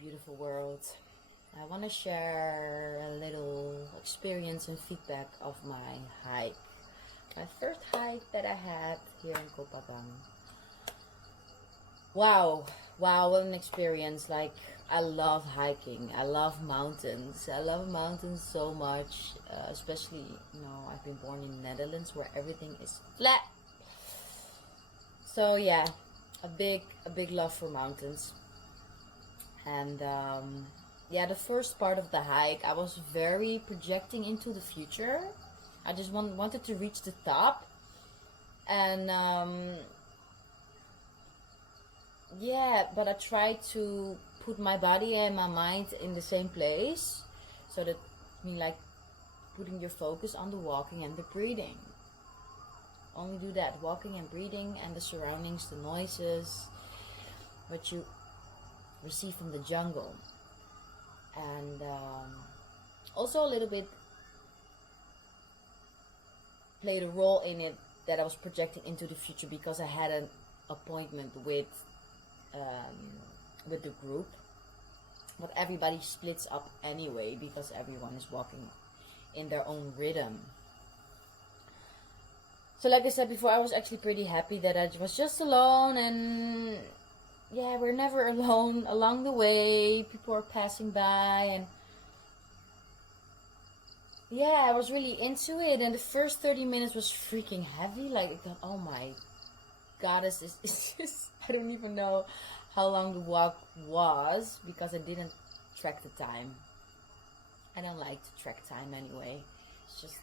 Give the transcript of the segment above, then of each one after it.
beautiful world. I want to share a little experience and feedback of my hike. My first hike that I had here in KohPhangan. Wow, what an experience. Like, I love hiking. I love mountains. I love mountains so much. Especially, I've been born in the Netherlands where everything is flat. So yeah, a big love for mountains. And the first part of the hike, I was very projecting into the future. I just wanted to reach the top. And but I tried to put my body and my mind in the same place. So that like putting your focus on the walking and the breathing. Only do that, walking and breathing and the surroundings, the noises, what you receive from the jungle. And also a little bit played a role in it that I was projecting into the future because I had an appointment with the group. But everybody splits up anyway because everyone is walking in their own rhythm. So like I said before, I was actually pretty happy that I was just alone, and we're never alone along the way. People are passing by, and I was really into it. And the first 30 minutes was freaking heavy. Like, I thought, oh my god, it's just, I don't even know how long the walk was because I didn't track the time. I don't like to track time anyway. It's just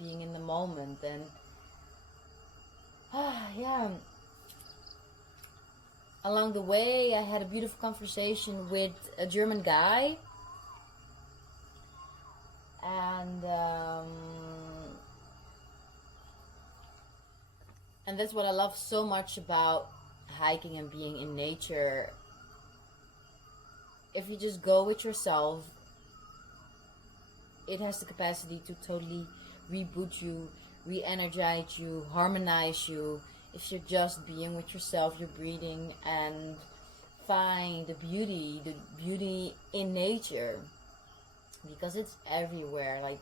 being in the moment. And along the way I had a beautiful conversation with a German guy, and that's what I love so much about hiking and being in nature. If you just go with yourself, it has the capacity to totally reboot you, re-energize you, harmonize you. If you're just being with yourself, you're breathing, and find the beauty in nature, because it's everywhere. Like,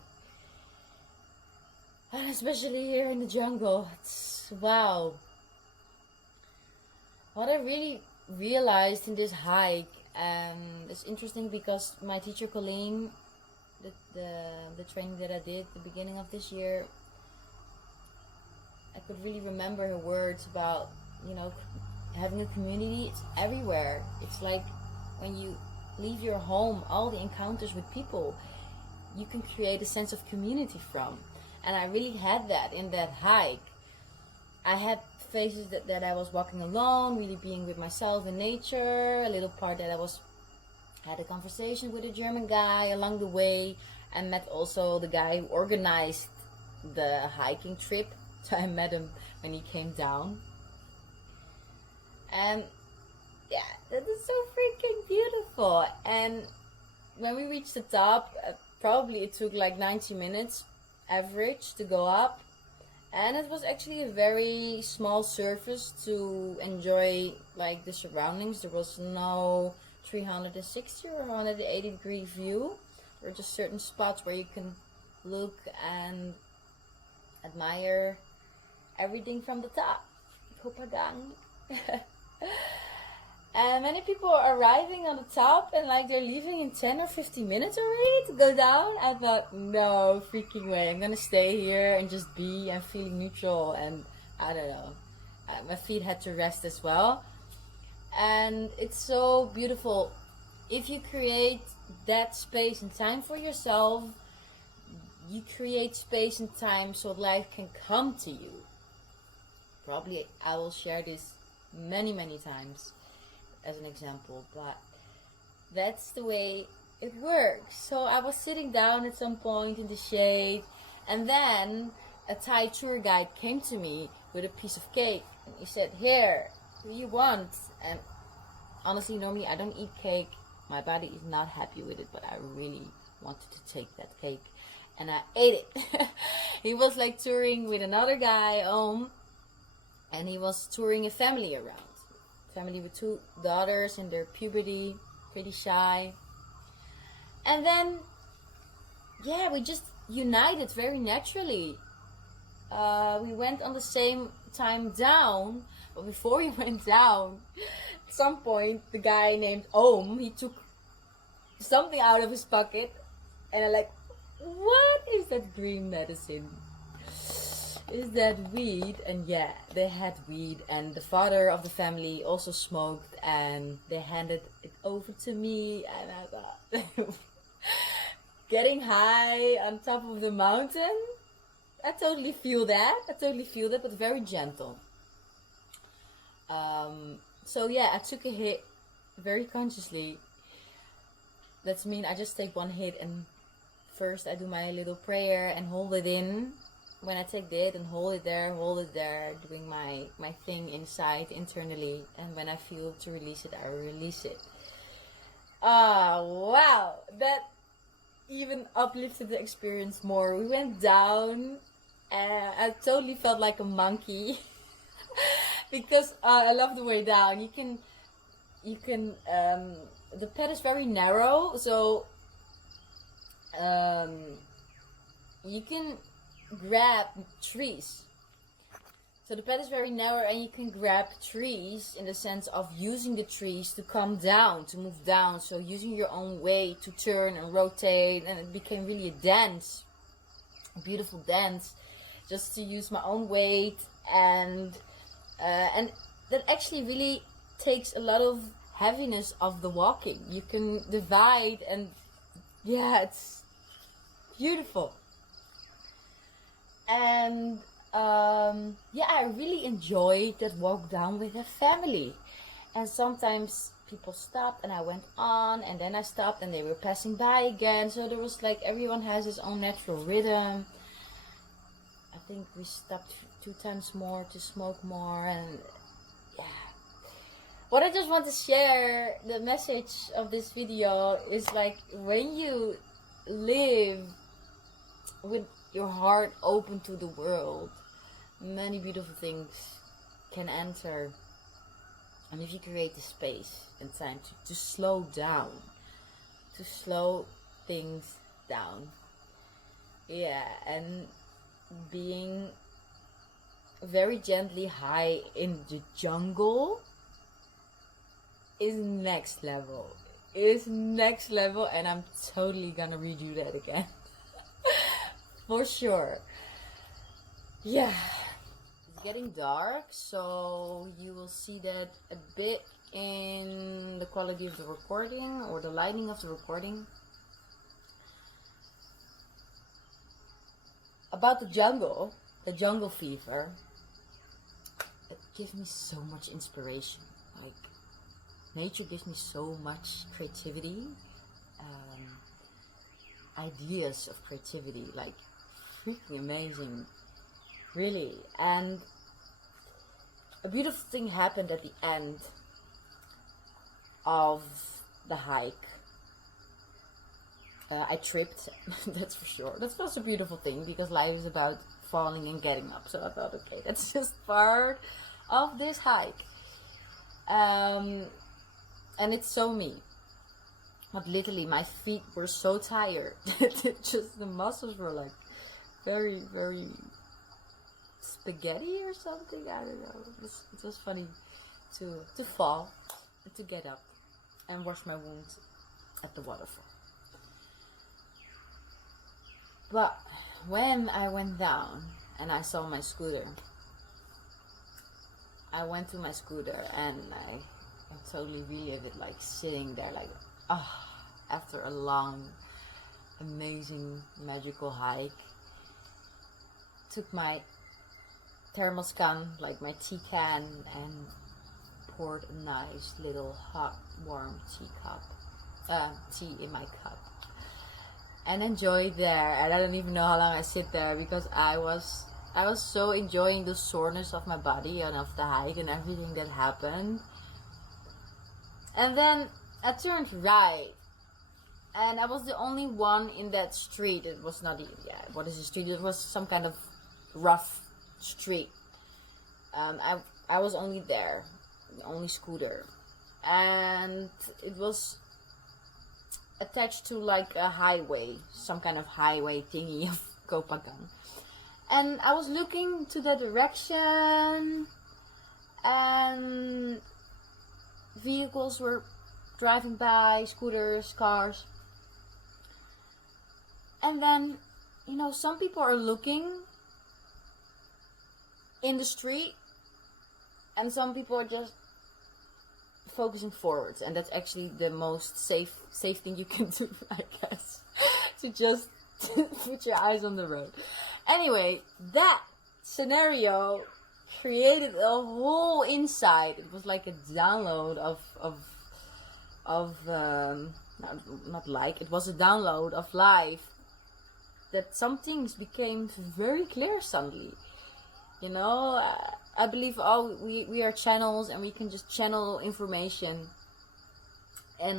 especially here in the jungle, it's wow. What I really realized in this hike, and it's interesting because my teacher Colleen, the training that I did at the beginning of this year, I could really remember her words about, having a community. It's everywhere. It's like when you leave your home, all the encounters with people, you can create a sense of community from. And I really had that in that hike. I had phases that I was walking alone, really being with myself in nature. A little part that I had a conversation with a German guy along the way, and met also the guy who organized the hiking trip. So I met him when he came down. And that is so freaking beautiful. And when we reached the top, probably it took like 90 minutes average to go up. And it was actually a very small surface to enjoy like the surroundings. There was no 360 or 180 degree view. There were just certain spots where you can look and admire everything from the top. KohPhangan. And many people are arriving on the top and like they're leaving in 10 or 15 minutes already to go down. I thought, no freaking way, I'm gonna stay here and just be. I'm feeling neutral, and I don't know, my feet had to rest as well. And it's so beautiful if you create that space and time for yourself. You create space and time so life can come to you. Probably I will share this many times as an example, but that's the way it works. So I was sitting down at some point in the shade, and then a Thai tour guide came to me with a piece of cake, and he said, "Here, what do you want?" And honestly, normally I don't eat cake. My body is not happy with it, but I really wanted to take that cake, and I ate it. He was like touring with another guy and he was touring a family around. Family with 2 daughters in their puberty. pretty shy. And then, yeah, we just united very naturally. We went on the same time down, but before we went down, at some point, the guy named Ohm, he took something out of his pocket, and I'm like, what is that green medicine? Is that weed? And yeah, they had weed, and the father of the family also smoked, and they handed it over to me, and I thought, getting high on top of the mountain, I totally feel that, but very gentle. So yeah, I took a hit very consciously. That's mean I just take one hit, and first I do my little prayer and hold it in. When I take the hit and hold it there, doing my thing inside, internally. And when I feel to release it, I release it. Wow, that even uplifted the experience more. We went down, and I totally felt like a monkey. Because I love the way down. You can the path is very narrow, so you can grab trees. So the path is very narrow, and you can grab trees in the sense of using the trees to come down, to move down. So using your own weight to turn and rotate, and it became really a dance, a beautiful dance, just to use my own weight, and that actually really takes a lot of heaviness of the walking. You can divide, and yeah, it's beautiful. And yeah, I really enjoyed that walk down with a family. And sometimes people stopped and I went on, and then I stopped and they were passing by again. So there was like, everyone has his own natural rhythm. I think we stopped 2 times more to smoke more, and yeah. What I just want to share, the message of this video is like, when you live with your heart open to the world, many beautiful things can enter. And if you create the space and time to slow down, to slow things down, yeah, and being very gently high in the jungle is next level. And I'm totally gonna redo that again. For sure. Yeah. It's getting dark, so you will see that a bit in the quality of the recording, or the lighting of the recording. About the jungle fever, it gives me so much inspiration. Like, nature gives me so much creativity, ideas of creativity, like freaking amazing, really. And a beautiful thing happened at the end of the hike. I tripped, that's for sure. That's also a beautiful thing, because life is about falling and getting up. So I thought, okay, that's just part of this hike. And it's so me. But literally, my feet were so tired. Just the muscles were like very, very spaghetti or something. I don't know. It was funny to fall, and to get up and wash my wounds at the waterfall. But when I went down and I saw my scooter, I went to my scooter and I totally relive it, like sitting there, like, after a long, amazing, magical hike. Took my thermos can, like my tea can, and poured a nice little hot, warm tea in my cup. And enjoyed there, and I don't even know how long I sit there, because I was so enjoying the soreness of my body and of the hike and everything that happened. And then I turned right, and I was the only one in that street. It was not even, what is a street? It was some kind of rough street. I was only there, the only scooter, and it was attached to like a highway, some kind of highway thingy of KohPhangan. And I was looking to the direction, and vehicles were driving by, scooters, cars. And then, you know, some people are looking in the street, and some people are just focusing forwards, and that's actually the most safe thing you can do, I guess. To just put your eyes on the road. Anyway, that scenario created a whole insight. It was like a download it was a download of life, that some things became very clear suddenly. You know, I believe we are channels, and we can just channel information. And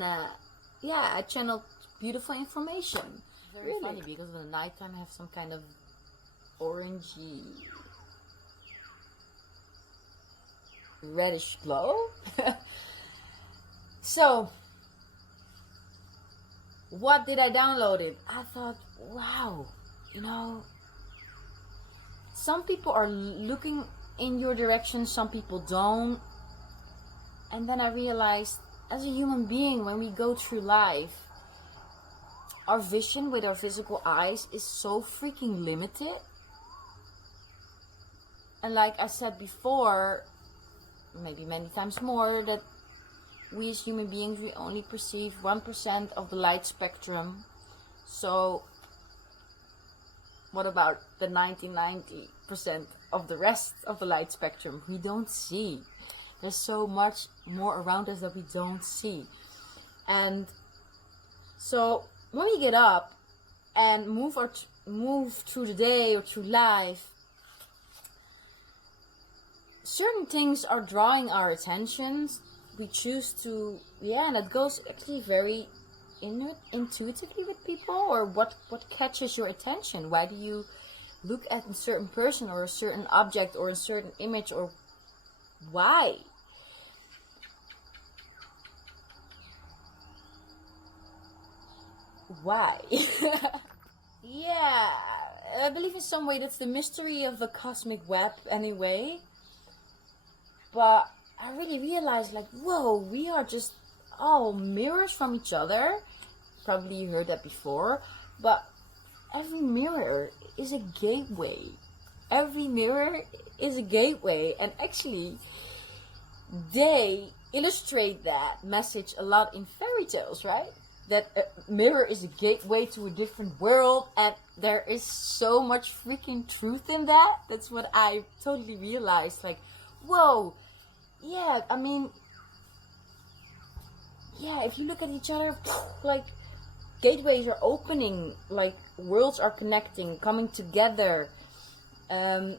yeah, I channeled beautiful information. Very really funny, because in the nighttime I have some kind of orangey reddish glow. So what did I download it? I thought, wow, you know, some people are looking in your direction, some people don't. And then I realized, as a human being, when we go through life, our vision with our physical eyes is so freaking limited. And like I said before, maybe many times more, that we as human beings, we only perceive 1% of the light spectrum. So what about the 90% of the rest of the light spectrum we don't see? There's so much more around us that we don't see. And so when we get up and move through the day or through life, certain things are drawing our attentions. We choose to, and that goes actually very intuitively with people. Or what catches your attention? Why do you look at a certain person or a certain object or a certain image, or why? Why? Yeah, I believe in some way that's the mystery of the cosmic web anyway. But I really realized, like, whoa, we are just all mirrors from each other. Probably you heard that before. But every mirror is a gateway. Every mirror is a gateway. And actually, they illustrate that message a lot in fairy tales, right? That a mirror is a gateway to a different world, and there is so much freaking truth in that. That's what I totally realized. Like, whoa, yeah, I mean, yeah, if you look at each other, like, gateways are opening, like, worlds are connecting, coming together. Okay,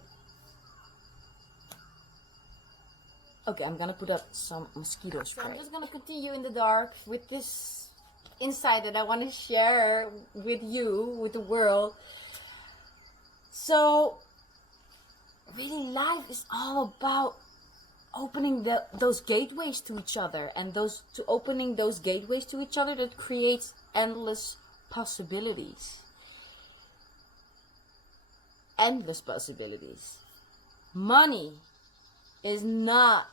I'm gonna put up some mosquito spray. So I'm just gonna continue in the dark with this insight that I want to share with you, with the world. So really, life is all about opening those gateways to each other, and opening those gateways to each other that creates endless possibilities. Endless possibilities. Money is not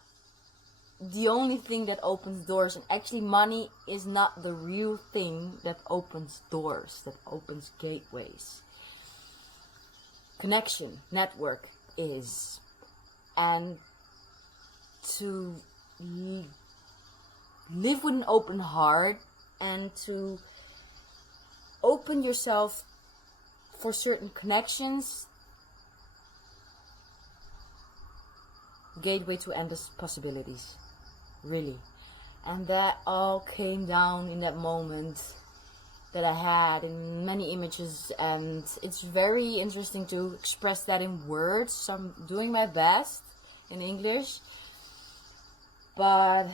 the only thing that opens doors, and actually money is not the real thing that opens doors, that opens gateways. Connection, network is. And to live with an open heart, and to open yourself for certain connections, gateway to endless possibilities. Really. And that all came down in that moment that I had in many images, and it's very interesting to express that in words. So I'm doing my best in English, but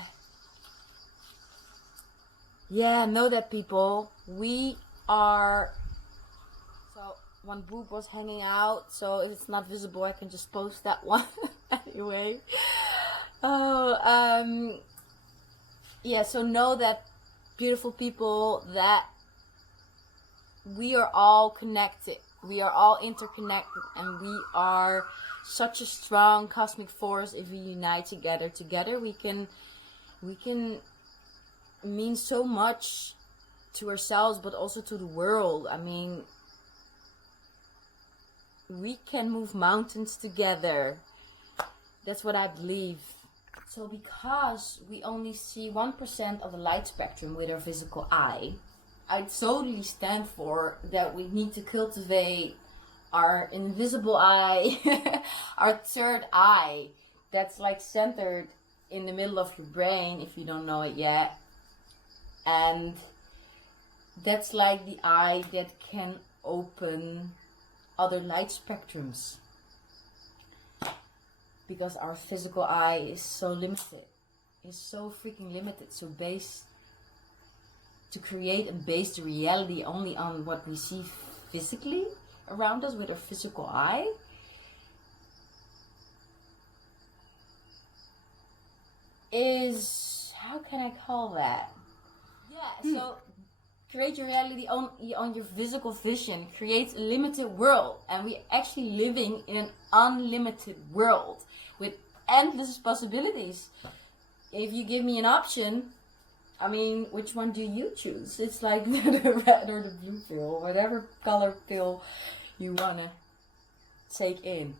yeah, know that, people, we are. So one boob was hanging out, so if it's not visible I can just post that one. Anyway, yeah, so know that beautiful people, that we are all connected. We are all interconnected, and we are such a strong cosmic force. If we unite together, we can mean so much to ourselves, but also to the world. I mean, we can move mountains together. That's what I believe. So because we only see 1% of the light spectrum with our physical eye, I totally stand for that we need to cultivate our invisible eye, our third eye, that's like centered in the middle of your brain, if you don't know it yet. And that's like the eye that can open other light spectrums. Because our physical eye is so limited. It's so freaking limited. So to create and base the reality only on what we see physically around us with our physical eye, is, how can I call that? Yeah, so create your reality on your physical vision creates a limited world, and we're actually living in an unlimited world with endless possibilities. If you give me an option, I mean, which one do you choose? It's like the red or the blue pill, whatever color pill you wanna take in.